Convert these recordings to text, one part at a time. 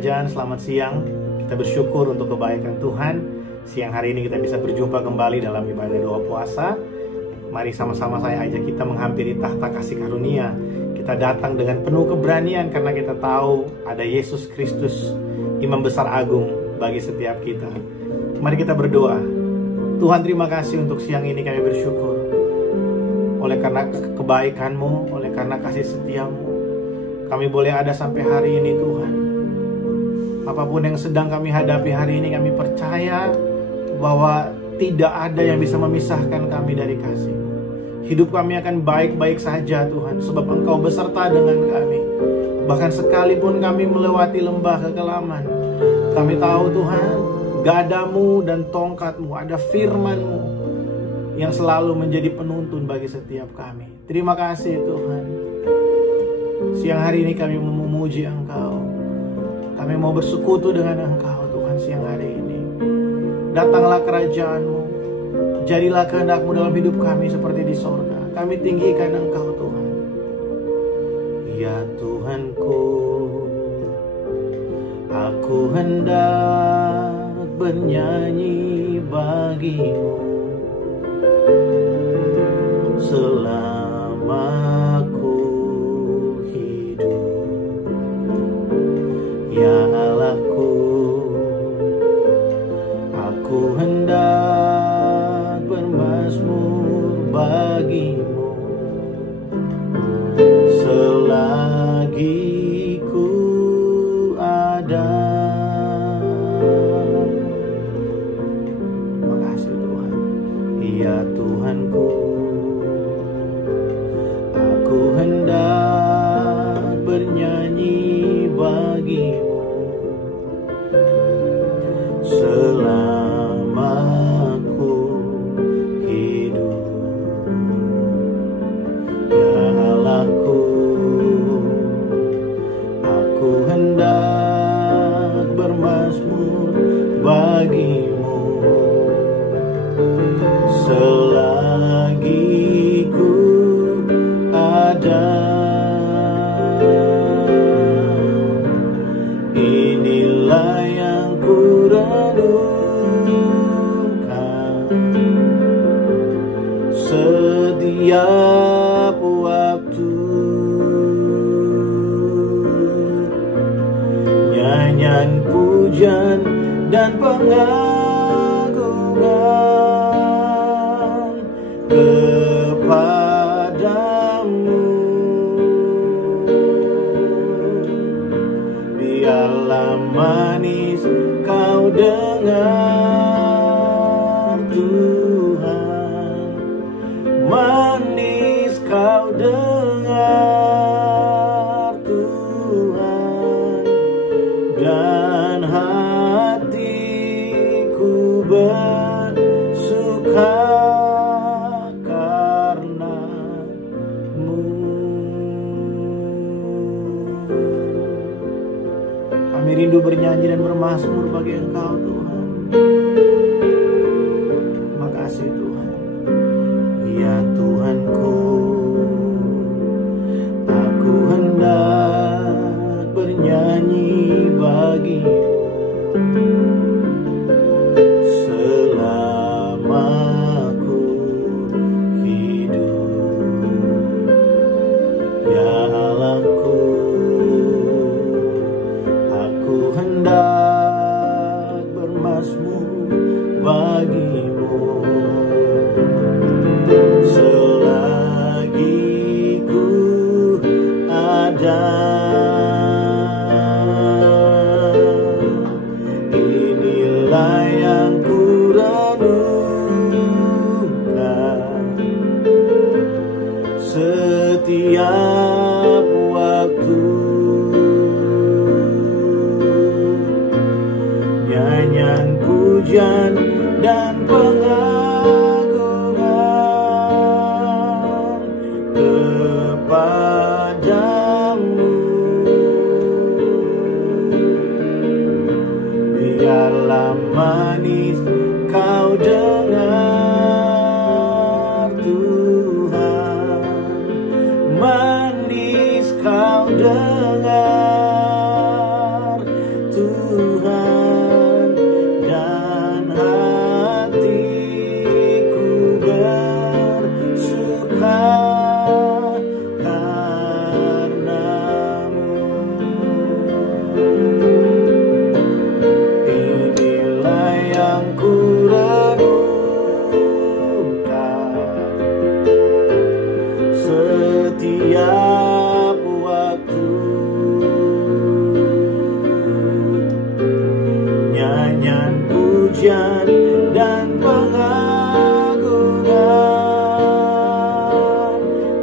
Kerajaan, selamat siang. Kita bersyukur untuk kebaikan Tuhan. Siang hari ini kita bisa berjumpa kembali dalam ibadah doa puasa. Mari sama-sama saya ajak kita menghampiri tahta kasih karunia. Kita datang dengan penuh keberanian karena kita tahu ada Yesus Kristus, Imam Besar Agung bagi setiap kita. Mari kita berdoa. Tuhan, terima kasih untuk siang ini kami bersyukur. Oleh karena kebaikan-Mu, oleh karena kasih setia-Mu, kami boleh ada sampai hari ini Tuhan. Apapun yang sedang kami hadapi hari ini, kami percaya bahwa tidak ada yang bisa memisahkan kami dari kasih-Mu. Hidup kami akan baik-baik saja Tuhan, sebab Engkau beserta dengan kami. Bahkan sekalipun kami melewati lembah kekelaman, kami tahu Tuhan, gadamu dan tongkat-Mu, ada firman-Mu yang selalu menjadi penuntun bagi setiap kami. Terima kasih Tuhan. Siang hari ini kami mau memuji Engkau. Kami mau bersekutu dengan Engkau Tuhan siang hari ini. Datanglah kerajaan-Mu. Jadilah kehendak-Mu dalam hidup kami seperti di sorga. Kami tinggikan Engkau Tuhan. Ya Tuhanku, aku hendak bernyanyi bagi-Mu selama aku hidup. Ya Allahku, aku hendak bermazmur bagi-Mu selagi ku ada. Makasih Tuhan. Ya Tuhanku, aku hendak bernyanyi bagi-Mu selama aku hidup. Ya Allahku, aku hendak bermazmur bagi-Mu selagi ku ada. Inilah yang ku renungkan setiap waktu. Nyanyian pujian dan pengagungan kepadamu. Biarlah manis kau dengar Tuhan, manis kau dengar Tuhan, dan hatiku bersuka karena-Mu. Kami rindu bernyanyi dan bermazmur bagi Engkau Tuhan. Terima kasih Tuhan. Ya Tuhanku, aku hendak bernyanyi bagi-Mu selama aku hidup. Ya Allahku, aku hendak bermazmur bagi-Mu selagi ku ada. Inilah yang ku renungkan setiap waktu. Nyanyian pujian dan pengagungan kepadamu. Biarlah manis kau dengar Tuhan, manis kau dengar setiap waktu. Nyanyian pujian dan pengagungan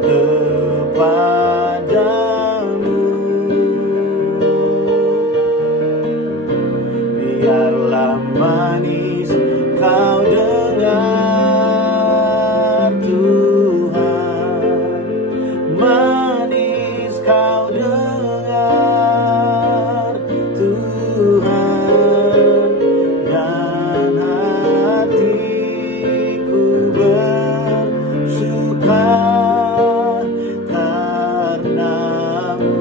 kepadamu. Biarlah manis kau dengar Tuhan, manis kau dengar Tuhan, dan hatiku bersuka karenamu.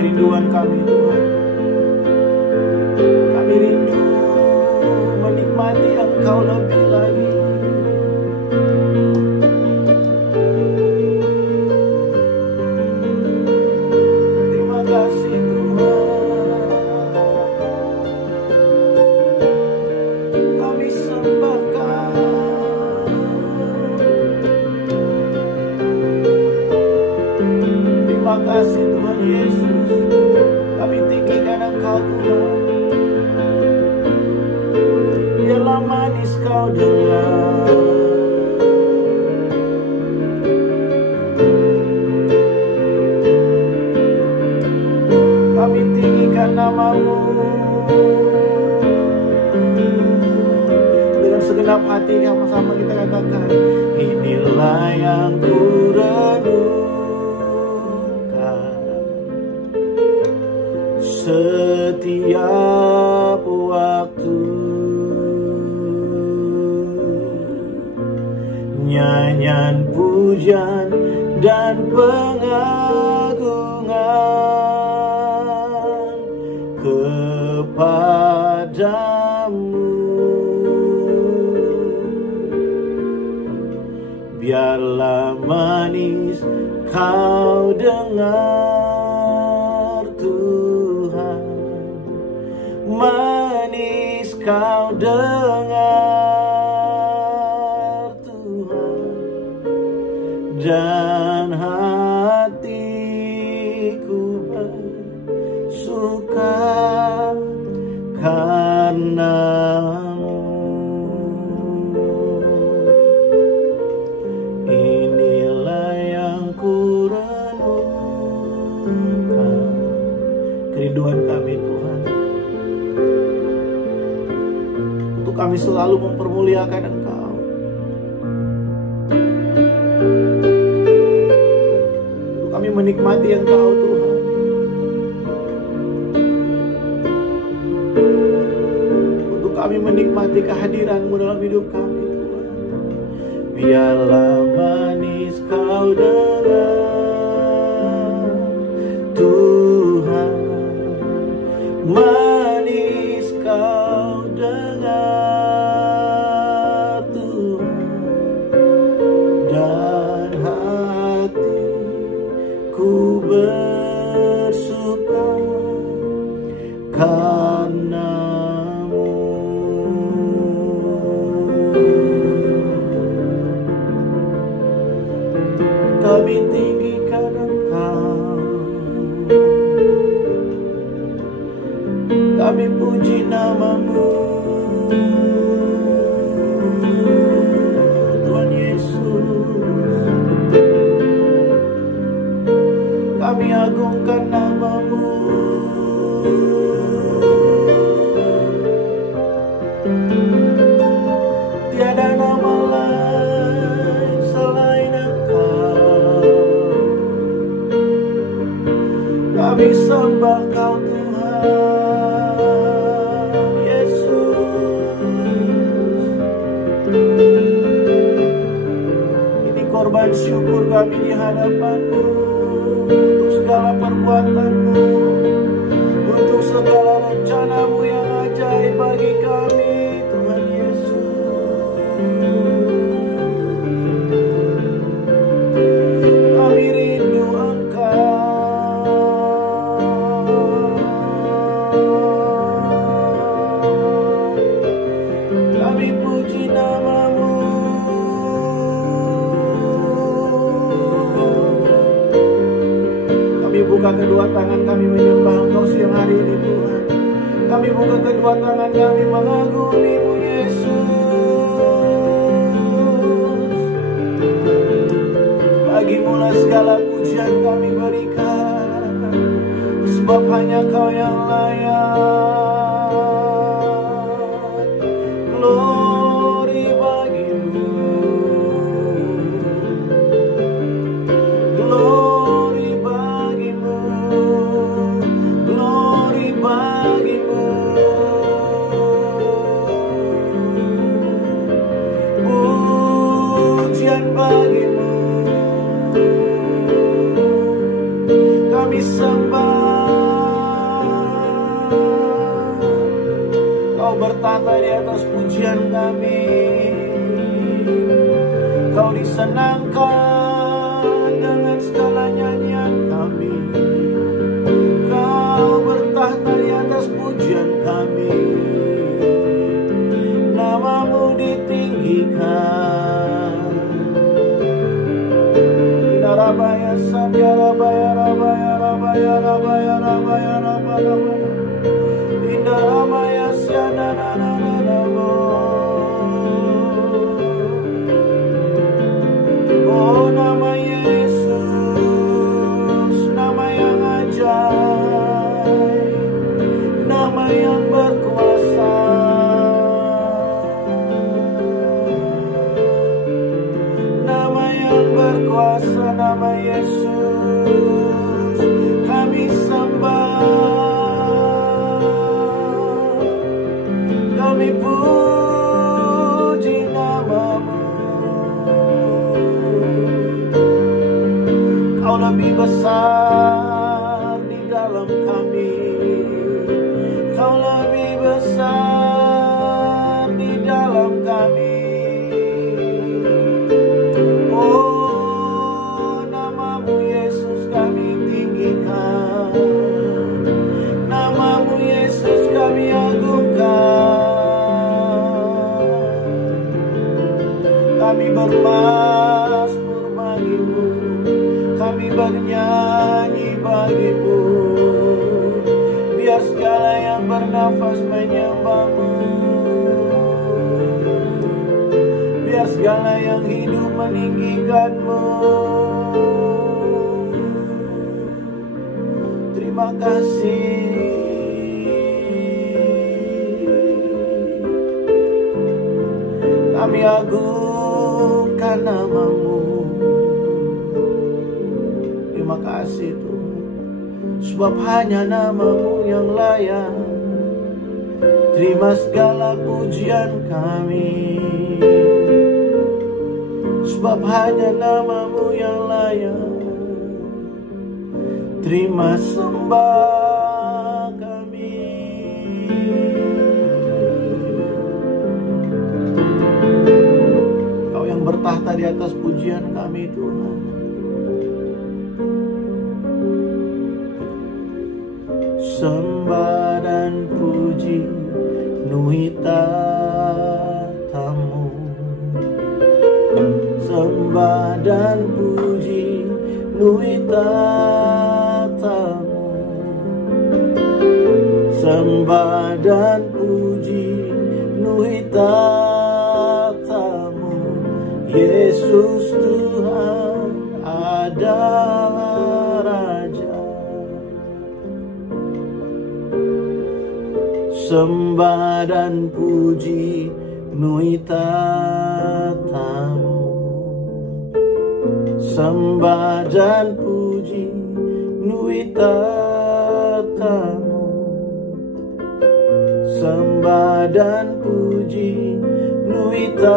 Kerinduan kami Tuhan, kami rindu menikmati Engkau lebih lagi. Terima kasih Tuhan, kami sembahkan. Terima kasih Tuhan Yesus, kami tinggikan Engkau Tuhan. Biarlah manis kau dengar. Kami tinggikan namamu. Dengan segenap hati sama-sama kita katakan, inilah yang ku renungkan setiap waktu. Nyanyian pujian dan pengagungan kepadamu. Biarlah manis kau dengar Tuhan, manis kau dengar Tuhan, dan hatiku bersuka karenamu. Inilah yang ku renungkan. Kerinduan kami Tuhan, untuk kami selalu mempermuliakan Engkau. Untuk kami menikmati Engkau Tuhan. Untuk kami menikmati kehadiran-Mu dalam hidup kami Tuhan. Biarlah manis kau dengar Tuhan, manis kau dengar Tuhan, dan hatiku bersuka karenamu. Kami tinggikan Engkau, kami puji namamu Tuhan Yesus. Kami agungkan namamu. Tiada nama lain selain Engkau. Kami sembah Kau Tuhan Yesus. Ini korban syukur kami di hadapan-Mu untuk segala perbuatan-Mu, untuk segala rencana-Mu yang ajaib bagi kami Tuhan Yesus. Kami rindu Engkau. buka kedua tangan kami menyembah Engkau siang hari ini Tuhan. Kami buka kedua tangan kami mengagumi-Mu Yesus. Bagimu-lah segala pujian kami berikan, sebab hanya Kau yang layak. Glory bagimu, glory bagimu, glory bagimu. Pujian bagimu, kami sembah. Kau bertata di atas pujian kami, Kau disenangkan dengan segala nyanyian kami. Kau bertahta di atas pujian kami, nama-Mu ditinggikan. Rabaya Sandya Rabaya Rabaya Rabaya Rabaya Rabaya Rabaya Indah Ramaya Syana Nana Namo. Oh nama Yesus, nama yang ajaib, nama yang berkuasa, nama yang berkuasa, nama Yesus kami sembah, kami puji nama-Mu. Kau lebih besar di dalam kami, Kau lebih besar di dalam kami. Oh, nama-Mu Yesus kami tinggikan, nama-Mu Yesus kami agungkan. Kami bermasmur bagi-Mu, kami bernyanyi bagi-Mu. Biar segala yang bernafas menyembah-Mu, biar segala yang hidup meninggikan-Mu. Terima kasih. Kami agungkan nama-Mu. Terima kasih Tuhan, sebab hanya nama-Mu yang layak. Terima segala pujian kami, sebab hanya nama-Mu yang layak. Terima sembah kami. Kau yang bertahta di atas pujian kami Tuhan. Sembah dan puji nuhita-Tamu, sembah dan puji nuhita-Tamu, sembah dan puji nuhita-Tamu. Yesus Tuhan adalah Raja. Sembah dan puji nuhita-Tamu, sembah dan puji nuhita-Tamu, sembah dan puji nuhita-Tamu.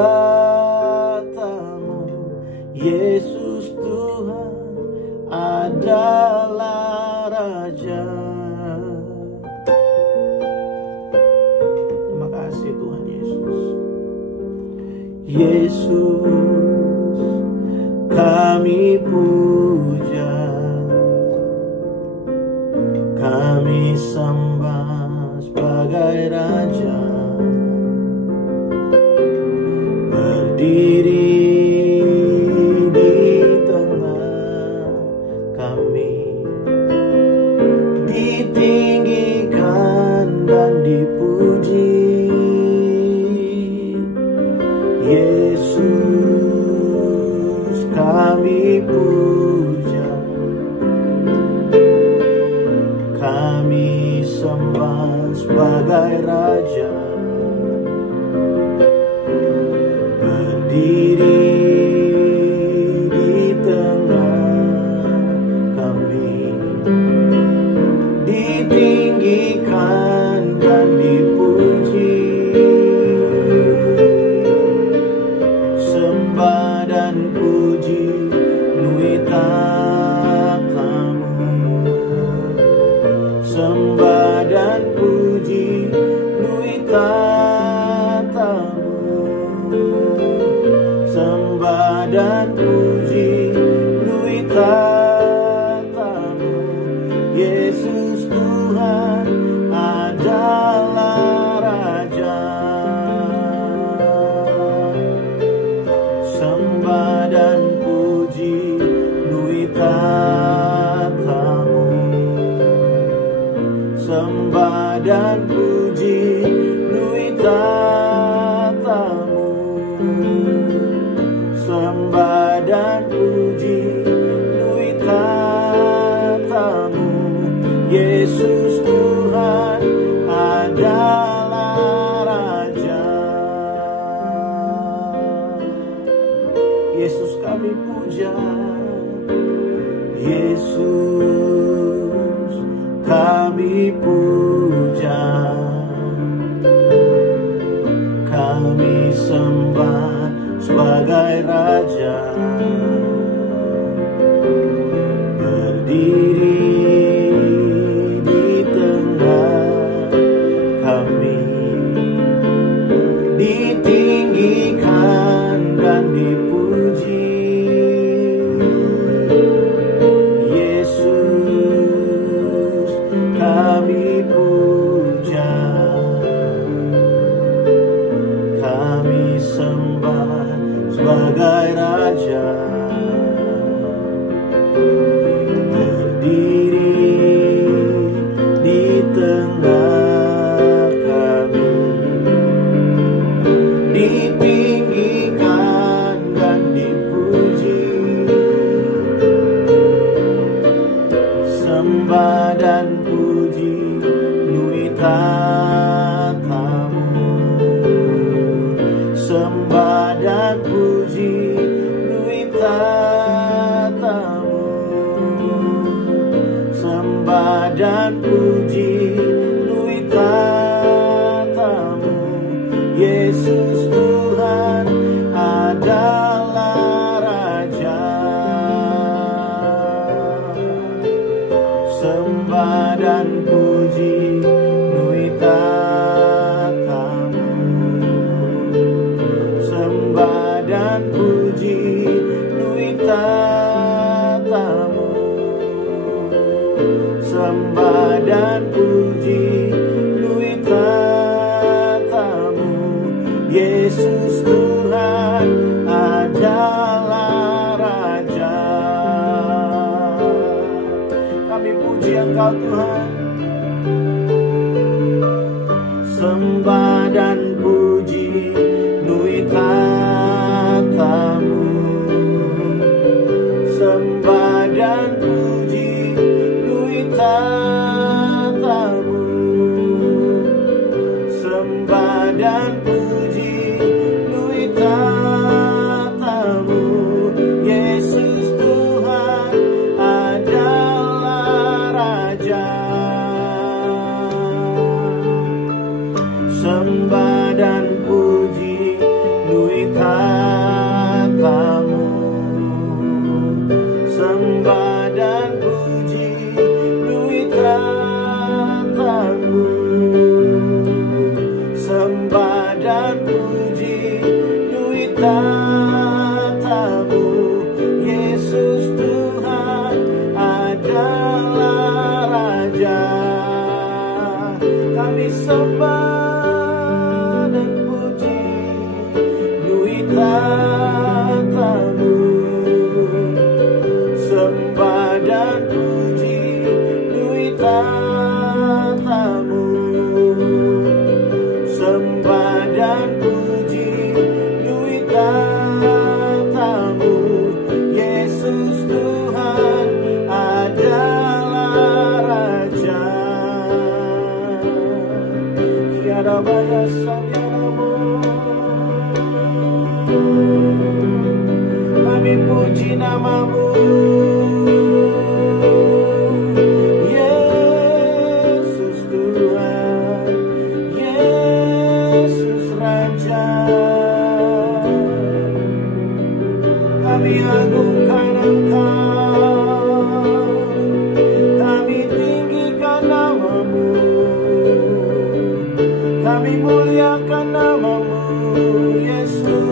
Yesus Tuhan adalah Raja. Tuhan Yesus, Yesus kami puja, kami sembah sebagai Raja. Berdiri di tengah kami, dipuji. Yesus kami puja, kami sembah sebagai Raja, berdiri di tengah kami, ditinggikan dan dipuji. Sembah dan puji nuita kamu, sembah dan puji nuita kamu, sembah dan puji nuita kamu. Yesus Tuhan adalah Raja. Sembah dan puji nuita kamu, sembah dan puji nuita kamu, sembah dan puji nuita kamu. Yesus Tuhan adalah Raja. Yesus kami puja, Yesus kami puja, kami sembah sebagai Raja, berdiri di tengah kami, ditinggikan dan dipuji. Yesus kami puja, kami sembah sebagai Raja, berdiri di tengah kami, ditinggikan dan dipuji. Sembah dan puji nuita kamu, sembah dan puji nuita kamu, sembah dan puji nuita kamu. Yesus Tuhan adalah Raja. Sembah dan puji nuita kamu, sembah dan puji nuita kamu, sembah dan puji nuita kamu. Yesus Tuhan adalah Raja. Kami puji Engkau Tuhan. Sembah dan puji nuita kamu, sembah dan puji nuita kamu, sembah dan puji nuita kamu. Yesus Tuhan adalah Raja. Sembah dan puji nuita kamu, sembah dan puji nuita kamu, sembah dan puji nuita kamu. Yesus Tuhan adalah Raja. Kami sembah dan puji nuita kamu, sembah dan puji nuita kamu, Tiada bayasan, tiada mo. Kami puji namamu, Yesus Tuhan, Yesus Raja. Kami agungkan Engkau, kami tinggikan namamu, kami muliakan namamu, Yesus.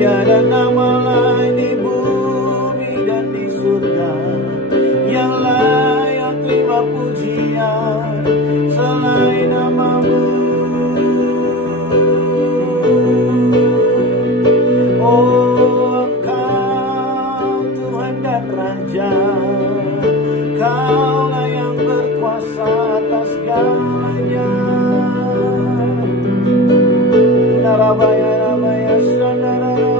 Tiada nama lain di bumi dan di surga yang layak terima pujian selain namamu. Oh, Engkau Tuhan dan Raja, Kaulah yang berkuasa atas segalanya. Narabaya Rabaya Sandarabo,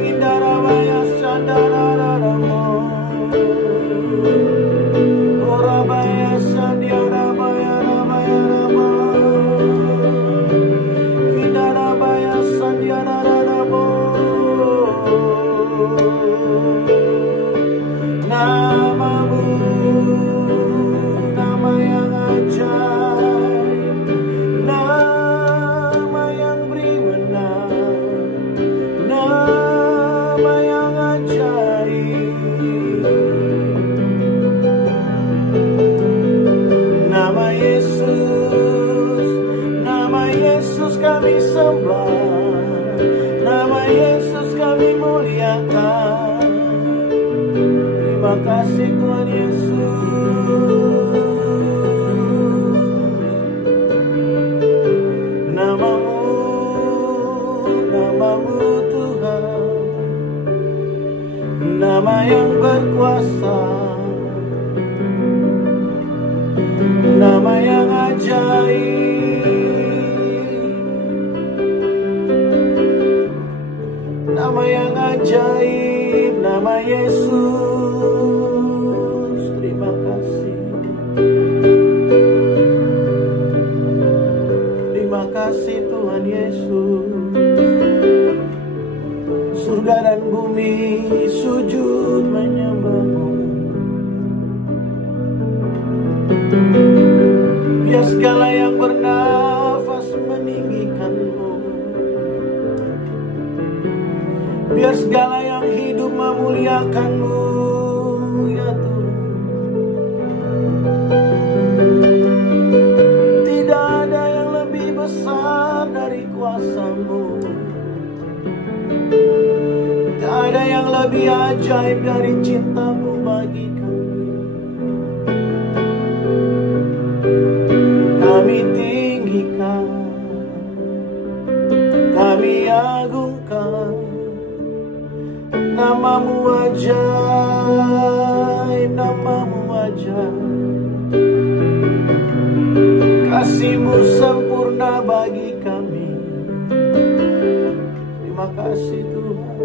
Indarabaya Sandarabo, Orabaya Sandiarabaya Rabaya Rabo, Indarabaya Sandiarabo. Namamu, nama yang ajaib, nama yang beri menang, nama yang ajaib. Nama Yesus kami sembah, nama Yesus kami muliakan. Terima kasih Tuhan Yesus. Namamu Tuhan, nama yang berkuasa, nama yang ajaib, nama yang ajaib, nama Yesus. Terima kasih. Terima kasih Tuhan Yesus. Surga dan bumi sujud menyembahmu. Biar segala yang bernafas meninggikanmu, biar segala yang hidup memuliakanmu, ya Tuhan. Tidak ada yang lebih besar dari kuasa-Mu, tidak ada yang lebih ajaib dari cinta-Mu bagi kami. Kami tinggikan, kami agungkan namamu ajaib, namamu ajaib. Kasih-Mu sempurna bagi kami. Terima kasih Tuhan,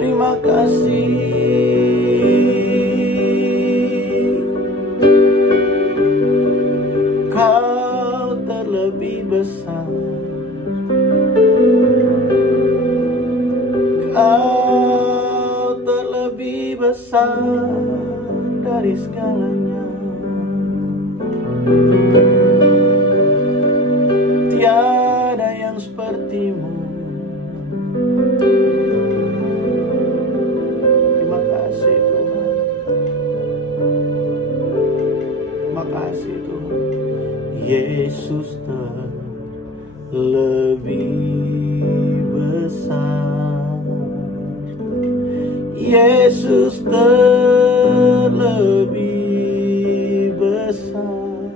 terima kasih. Kau terlebih besar, Kau terlebih besar dari segalanya. Tiada yang seperti-Mu. Terima kasih Tuhan, terima kasih Tuhan. Yesus terlebih besar, Yesus terlebih besar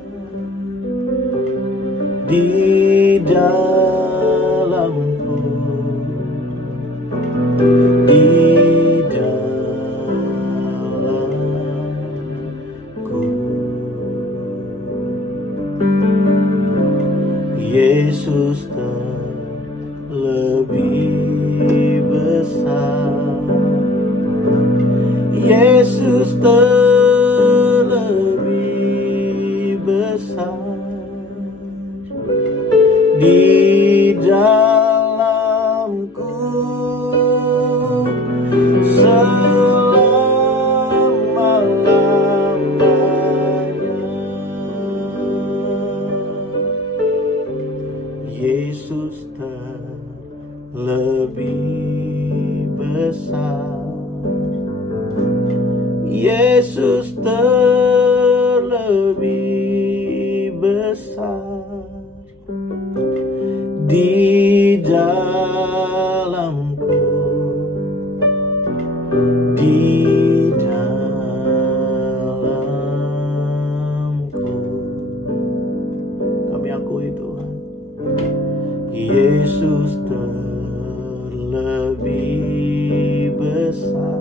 di dalamku, di dalamku. Yesus terlebih besar, Yesus terlebih besar di dalamku selama-lamanya. Yesus terlebih besar. Yesus terlebih besar di dalamku, di dalamku. Kami akui Tuhan, Yesus terlebih besar.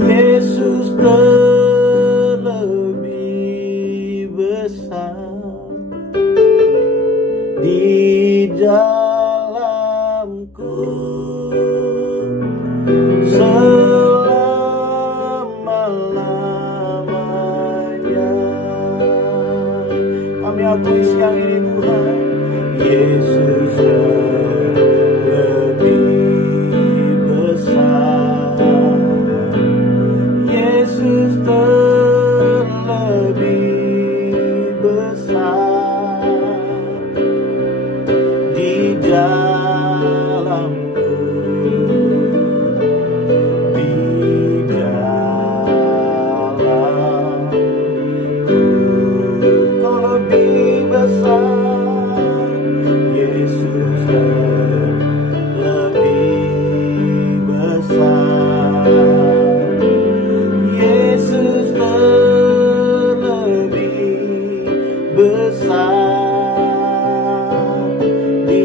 Yesus terlebih besar di dalamku selama-lamanya. Kami akui siang ini Tuhan, Yesus terlebih besar. Yesus terlebih besar di dalamku, di dalamku. Kau lebih besar, Yesus terlebih besar. Yesus terlebih besar di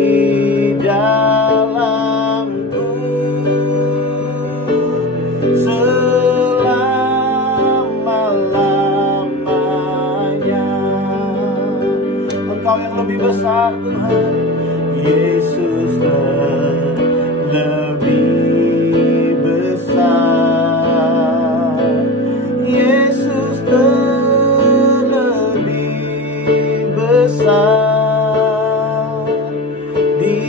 dalamku selama-lamanya. Engkau yang lebih besar Tuhan, Yesus terlebih besar. Yesus terlebih besar di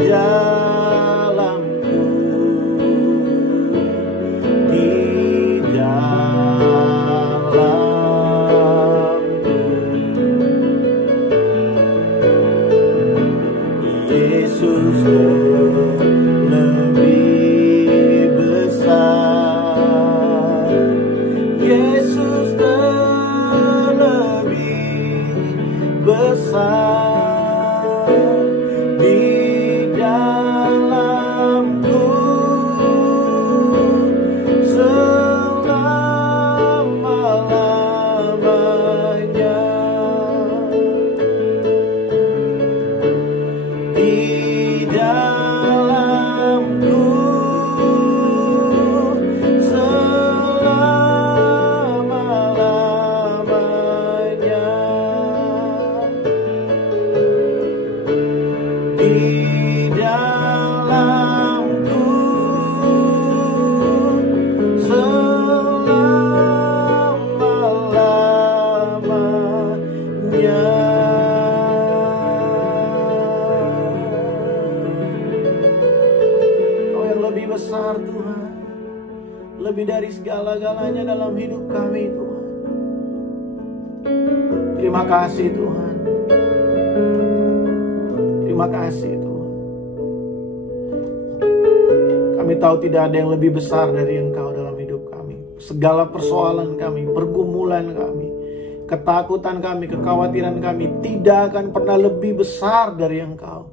dalamku, di dalamku. Yesus terlebih besar. Yesus terlebih besar di dalamku selama-lamanya. Di dalamku selama-lamanya. Di dalamku selama-lamanya. Kau yang lebih besar Tuhan, lebih dari segala-galanya dalam hidup kami Tuhan. Terima kasih Tuhan. Terima kasih Tuhan. Kami tahu tidak ada yang lebih besar dari Engkau dalam hidup kami. Segala persoalan kami, pergumulan kami, ketakutan kami, kekhawatiran kami tidak akan pernah lebih besar dari Engkau.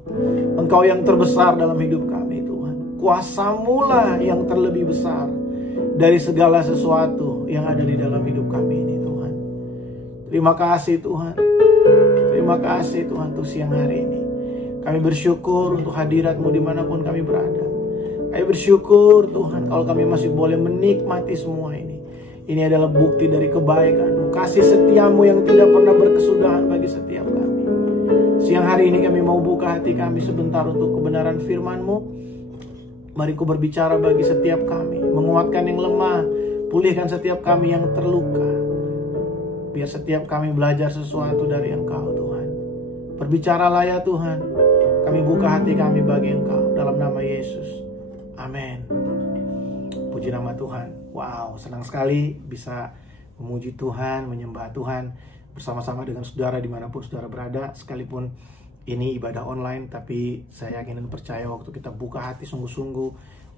Engkau yang terbesar dalam hidup kami Tuhan. Kuasa-Mu-lah yang terlebih besar dari segala sesuatu yang ada di dalam hidup kami ini Tuhan. Terima kasih Tuhan. Terima kasih Tuhan untuk siang hari ini. Kami bersyukur untuk hadirat-Mu dimanapun kami berada. Kami bersyukur Tuhan kalau kami masih boleh menikmati semua ini. Ini adalah bukti dari kebaikan-Mu, kasih setia-Mu yang tidak pernah berkesudahan bagi setiap kami. Siang hari ini kami mau buka hati kami sebentar untuk kebenaran firman-Mu. Mari Ku berbicara bagi setiap kami. menguatkan yang lemah, pulihkan setiap kami yang terluka. Biar setiap kami belajar sesuatu dari Engkau Tuhan. Berbicaralah ya Tuhan, kami buka hati kami bagi Engkau dalam nama Yesus. Amin. Puji nama Tuhan. Wow, senang sekali bisa memuji Tuhan, menyembah Tuhan bersama-sama dengan saudara dimanapun saudara berada. Sekalipun ini ibadah online, tapi saya yakin dan percaya waktu kita buka hati sungguh-sungguh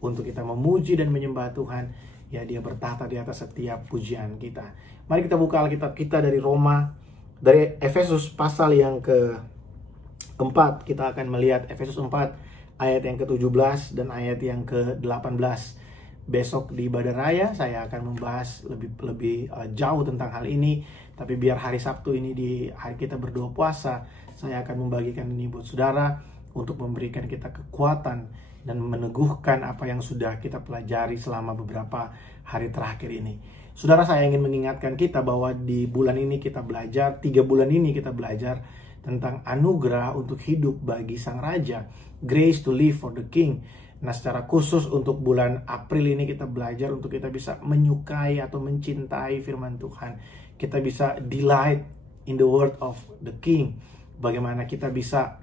untuk kita memuji dan menyembah Tuhan, ya Dia bertahta di atas setiap pujian kita. Mari kita buka Alkitab kita dari Roma, dari Efesus pasal yang ke-4. Kita akan melihat Efesus 4 ayat yang ke-17 dan ayat yang ke-18. Besok di ibadah raya saya akan membahas lebih jauh tentang hal ini. Tapi biar hari Sabtu ini di hari kita berdoa puasa, saya akan membagikan ini buat saudara untuk memberikan kita kekuatan dan meneguhkan apa yang sudah kita pelajari selama beberapa hari terakhir ini. Saudara, saya ingin mengingatkan kita bahwa di bulan ini kita belajar, 3 bulan ini kita belajar tentang anugerah untuk hidup bagi Sang Raja, grace to live for the King. Nah, secara khusus untuk bulan April ini kita belajar untuk kita bisa menyukai atau mencintai firman Tuhan. Kita bisa delight in the word of the King. Bagaimana kita bisa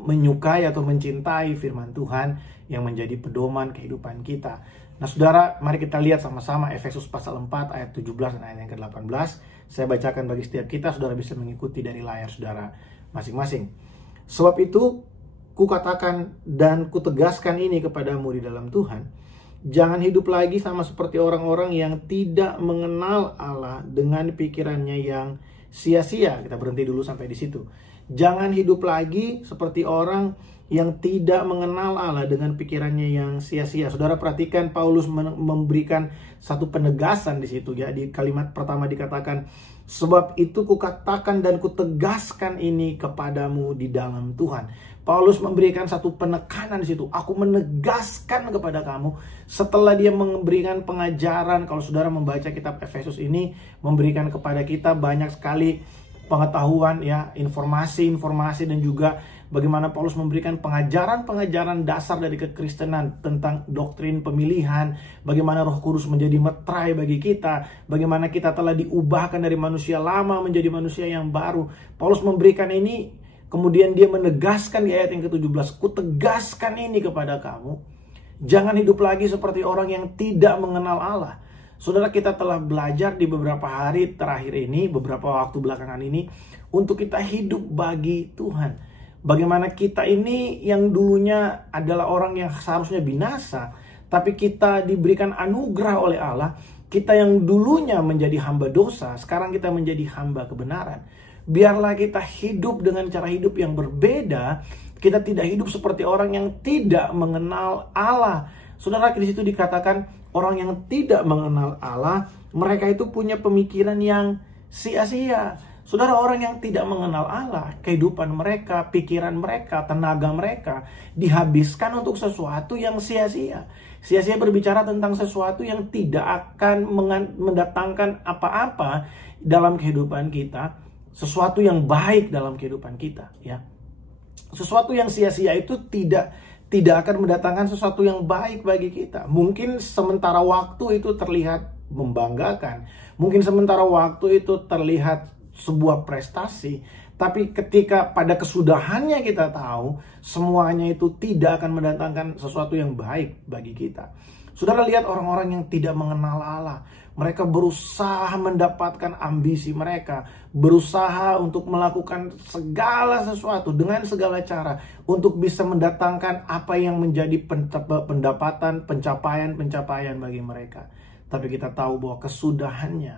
menyukai atau mencintai firman Tuhan yang menjadi pedoman kehidupan kita. Nah, saudara, mari kita lihat sama-sama Efesus pasal 4 ayat 17 dan ayat yang ke-18. Saya bacakan bagi setiap kita, saudara bisa mengikuti dari layar saudara masing-masing. Sebab itu, kukatakan dan kutegaskan ini kepadamu di dalam Tuhan, jangan hidup lagi sama seperti orang-orang yang tidak mengenal Allah dengan pikirannya yang sia-sia. Kita berhenti dulu sampai di situ. Jangan hidup lagi seperti orang yang tidak mengenal Allah dengan pikirannya yang sia-sia. Saudara perhatikan, Paulus memberikan satu penegasan di situ ya. Di kalimat pertama dikatakan, sebab itu kukatakan dan kutegaskan ini kepadamu di dalam Tuhan. Paulus memberikan satu penekanan di situ. Aku menegaskan kepada kamu. Setelah dia memberikan pengajaran, kalau saudara membaca kitab Efesus ini, memberikan kepada kita banyak sekali pengetahuan ya, informasi dan juga bagaimana Paulus memberikan pengajaran-pengajaran dasar dari kekristenan tentang doktrin pemilihan, bagaimana Roh Kudus menjadi meterai bagi kita, bagaimana kita telah diubahkan dari manusia lama menjadi manusia yang baru. Paulus memberikan ini. Kemudian dia menegaskan di ayat yang ke-17, kutegaskan ini kepada kamu, jangan hidup lagi seperti orang yang tidak mengenal Allah. Saudara, kita telah belajar di beberapa hari terakhir ini, beberapa waktu belakangan ini, untuk kita hidup bagi Tuhan. Bagaimana kita ini yang dulunya adalah orang yang seharusnya binasa, tapi kita diberikan anugerah oleh Allah. Kita yang dulunya menjadi hamba dosa, sekarang kita menjadi hamba kebenaran. Biarlah kita hidup dengan cara hidup yang berbeda. Kita tidak hidup seperti orang yang tidak mengenal Allah. Saudara, di situ dikatakan orang yang tidak mengenal Allah, mereka itu punya pemikiran yang sia-sia. Saudara, orang yang tidak mengenal Allah, kehidupan mereka, pikiran mereka, tenaga mereka dihabiskan untuk sesuatu yang sia-sia. Sia-sia berbicara tentang sesuatu yang tidak akan mendatangkan apa-apa dalam kehidupan kita. Sesuatu yang baik dalam kehidupan kita ya. Sesuatu yang sia-sia itu tidak akan mendatangkan sesuatu yang baik bagi kita. Mungkin sementara waktu itu terlihat membanggakan, mungkin sementara waktu itu terlihat sebuah prestasi, tapi ketika pada kesudahannya kita tahu semuanya itu tidak akan mendatangkan sesuatu yang baik bagi kita. Saudara, lihat orang-orang yang tidak mengenal Allah. Mereka berusaha mendapatkan ambisi mereka, berusaha untuk melakukan segala sesuatu dengan segala cara untuk bisa mendatangkan apa yang menjadi pendapatan, pencapaian bagi mereka. Tapi kita tahu bahwa kesudahannya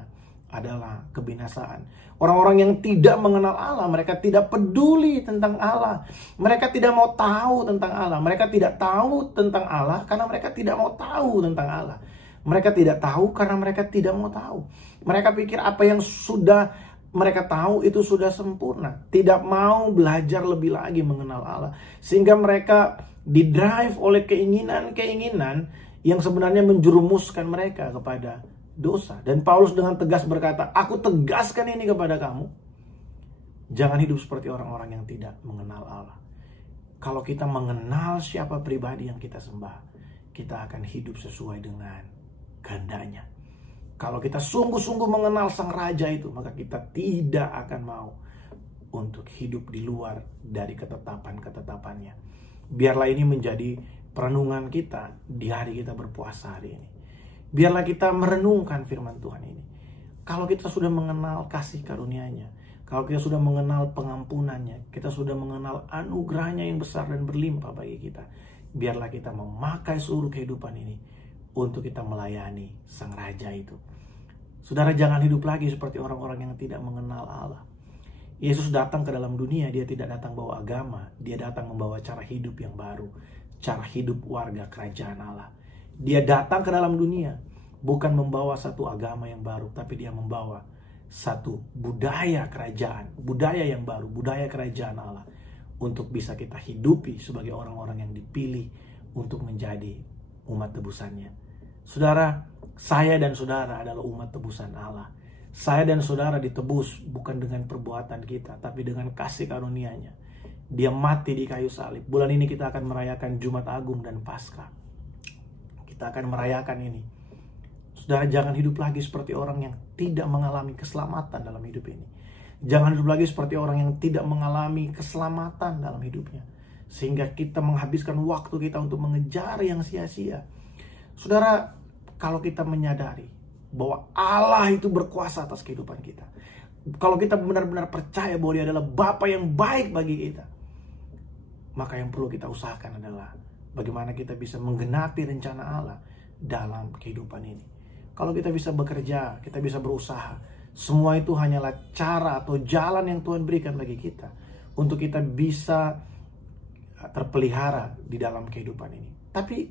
adalah kebinasaan. Orang-orang yang tidak mengenal Allah, mereka tidak peduli tentang Allah. Mereka tidak mau tahu tentang Allah. Mereka tidak tahu tentang Allah karena mereka tidak mau tahu tentang Allah. Mereka tidak tahu karena mereka tidak mau tahu. Mereka pikir apa yang sudah mereka tahu itu sudah sempurna. Tidak mau belajar lebih lagi mengenal Allah. Sehingga mereka didrive oleh keinginan-keinginan yang sebenarnya menjerumuskan mereka kepada dosa. Dan Paulus dengan tegas berkata, aku tegaskan ini kepada kamu. Jangan hidup seperti orang-orang yang tidak mengenal Allah. Kalau kita mengenal siapa pribadi yang kita sembah, kita akan hidup sesuai dengan kehendaknya. Kalau kita sungguh-sungguh mengenal Sang Raja itu, maka kita tidak akan mau untuk hidup di luar dari ketetapan-ketetapannya. Biarlah ini menjadi perenungan kita di hari kita berpuasa hari ini. Biarlah kita merenungkan firman Tuhan ini. Kalau kita sudah mengenal kasih karunia-Nya, kalau kita sudah mengenal pengampunannya, kita sudah mengenal anugerahnya yang besar dan berlimpah bagi kita, biarlah kita memakai seluruh kehidupan ini untuk kita melayani Sang Raja itu. Saudara, jangan hidup lagi seperti orang-orang yang tidak mengenal Allah. Yesus datang ke dalam dunia, dia tidak datang bawa agama, dia datang membawa cara hidup yang baru, cara hidup warga kerajaan Allah. Dia datang ke dalam dunia bukan membawa satu agama yang baru, tapi dia membawa satu budaya kerajaan, budaya yang baru, budaya kerajaan Allah, untuk bisa kita hidupi sebagai orang-orang yang dipilih untuk menjadi umat tebusannya. Saudara, saya dan saudara adalah umat tebusan Allah. Saya dan saudara ditebus bukan dengan perbuatan kita, tapi dengan kasih karunia-Nya. Dia mati di kayu salib. Bulan ini kita akan merayakan Jumat Agung dan Paskah. Kita akan merayakan ini. Saudara, jangan hidup lagi seperti orang yang tidak mengalami keselamatan dalam hidup ini. Jangan hidup lagi seperti orang yang tidak mengalami keselamatan dalam hidupnya, sehingga kita menghabiskan waktu kita untuk mengejar yang sia-sia. Saudara, kalau kita menyadari bahwa Allah itu berkuasa atas kehidupan kita, kalau kita benar-benar percaya bahwa Dia adalah Bapa yang baik bagi kita, maka yang perlu kita usahakan adalah bagaimana kita bisa menggenapi rencana Allah dalam kehidupan ini. Kalau kita bisa bekerja, kita bisa berusaha, semua itu hanyalah cara atau jalan yang Tuhan berikan bagi kita untuk kita bisa terpelihara di dalam kehidupan ini. Tapi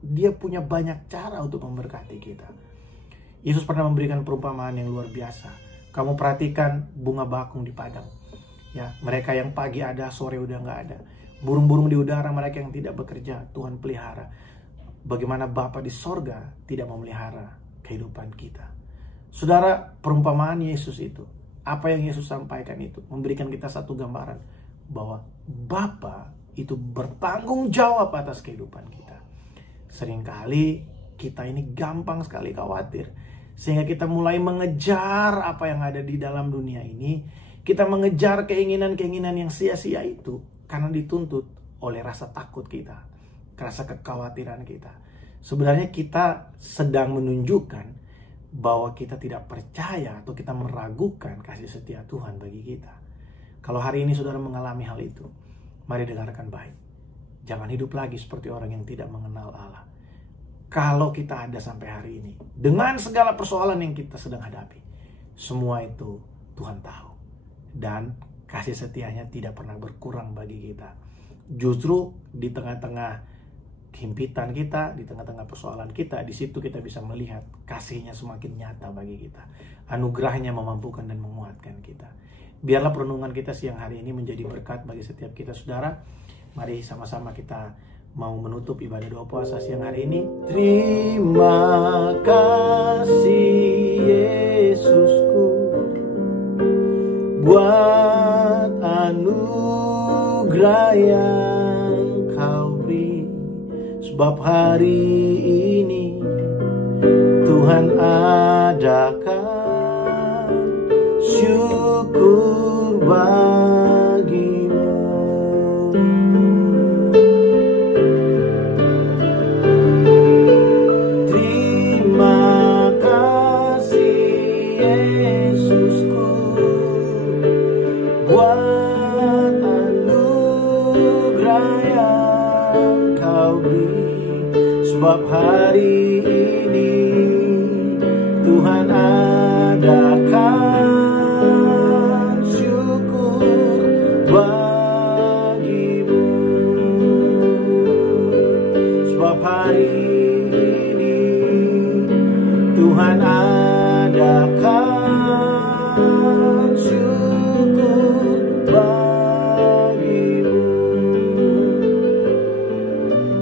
Dia punya banyak cara untuk memberkati kita. Yesus pernah memberikan perumpamaan yang luar biasa. Kamu perhatikan bunga bakung di padang. Ya, mereka yang pagi ada, sore udah nggak ada. Burung-burung di udara, mereka yang tidak bekerja, Tuhan pelihara. Bagaimana Bapa di sorga tidak memelihara kehidupan kita. Saudara, perumpamaan Yesus itu, apa yang Yesus sampaikan itu, memberikan kita satu gambaran bahwa Bapa itu bertanggung jawab atas kehidupan kita. Seringkali kita ini gampang sekali khawatir, sehingga kita mulai mengejar apa yang ada di dalam dunia ini. Kita mengejar keinginan-keinginan yang sia-sia itu karena dituntut oleh rasa takut kita, rasa kekhawatiran kita. Sebenarnya kita sedang menunjukkan bahwa kita tidak percaya atau kita meragukan kasih setia Tuhan bagi kita. Kalau hari ini saudara mengalami hal itu, mari dengarkan baik. Jangan hidup lagi seperti orang yang tidak mengenal Allah. Kalau kita ada sampai hari ini, dengan segala persoalan yang kita sedang hadapi, semua itu Tuhan tahu. Dan kasih setianya tidak pernah berkurang bagi kita. Justru di tengah-tengah kehimpitan kita, di tengah-tengah persoalan kita, di situ kita bisa melihat kasih-Nya semakin nyata bagi kita. Anugerah-Nya memampukan dan menguatkan kita. Biarlah perenungan kita siang hari ini menjadi berkat bagi setiap kita, saudara. Mari sama-sama kita mau menutup ibadah doa puasa siang hari ini. Terima kasih Yesusku buat anugerah yang Kau beri, sebab hari ini Tuhan adakan syukur bagimu. Terima kasih Yesusku buat anugerah yang Kau beri, sebab hari ini Tuhan adakan syukur bagimu. Sebab hari ini Tuhan adakan syukur bagimu.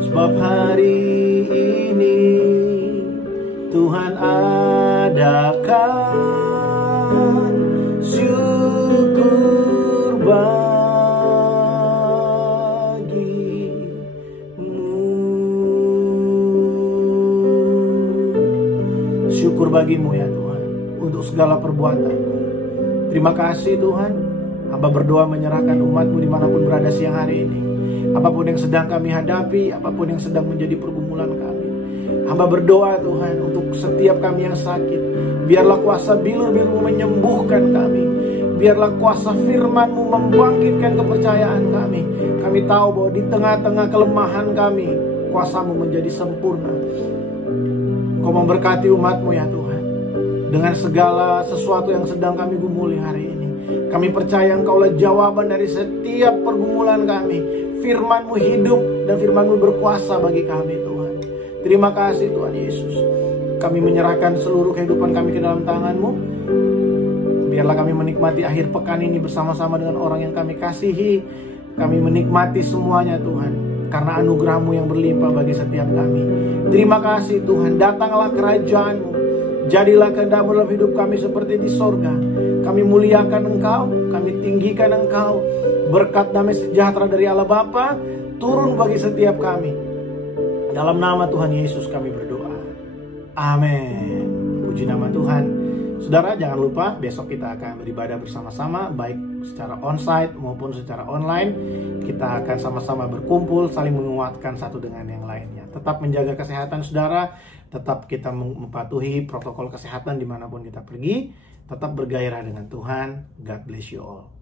Sebab hari ini Tuhan adakan syukur bagimu. bersyukur bagimu ya Tuhan untuk segala perbuatan. Terima kasih Tuhan. Hamba berdoa menyerahkan umat-Mu dimanapun berada siang hari ini. Apapun yang sedang kami hadapi, apapun yang sedang menjadi pergumulan kami, hamba berdoa Tuhan untuk setiap kami yang sakit. Biarlah kuasa bilur-bilur-Mu menyembuhkan kami. Biarlah kuasa firman-Mu membangkitkan kepercayaan kami. Kami tahu bahwa di tengah-tengah kelemahan kami, kuasa-Mu menjadi sempurna. Kau memberkati umat-Mu ya Tuhan, dengan segala sesuatu yang sedang kami gumuli hari ini. Kami percaya Engkaulah jawaban dari setiap pergumulan kami. Firman-Mu hidup dan Firman-Mu berkuasa bagi kami Tuhan. Terima kasih Tuhan Yesus. Kami menyerahkan seluruh kehidupan kami ke dalam tangan-Mu. Biarlah kami menikmati akhir pekan ini bersama-sama dengan orang yang kami kasihi. Kami menikmati semuanya Tuhan, karena anugerah-Mu yang berlimpah bagi setiap kami. Terima kasih Tuhan. Datanglah kerajaan-Mu. Jadilah kehendak-Mu dalam hidup kami seperti di sorga. Kami muliakan Engkau, kami tinggikan Engkau. Berkat damai sejahtera dari Allah Bapa turun bagi setiap kami. Dalam nama Tuhan Yesus kami berdoa. Amin. Puji nama Tuhan. Saudara, jangan lupa besok kita akan beribadah bersama-sama, baik secara onsite maupun secara online. Kita akan sama-sama berkumpul, saling menguatkan satu dengan yang lainnya. Tetap menjaga kesehatan saudara, tetap kita mematuhi protokol kesehatan dimanapun kita pergi. Tetap bergairah dengan Tuhan. God bless you all.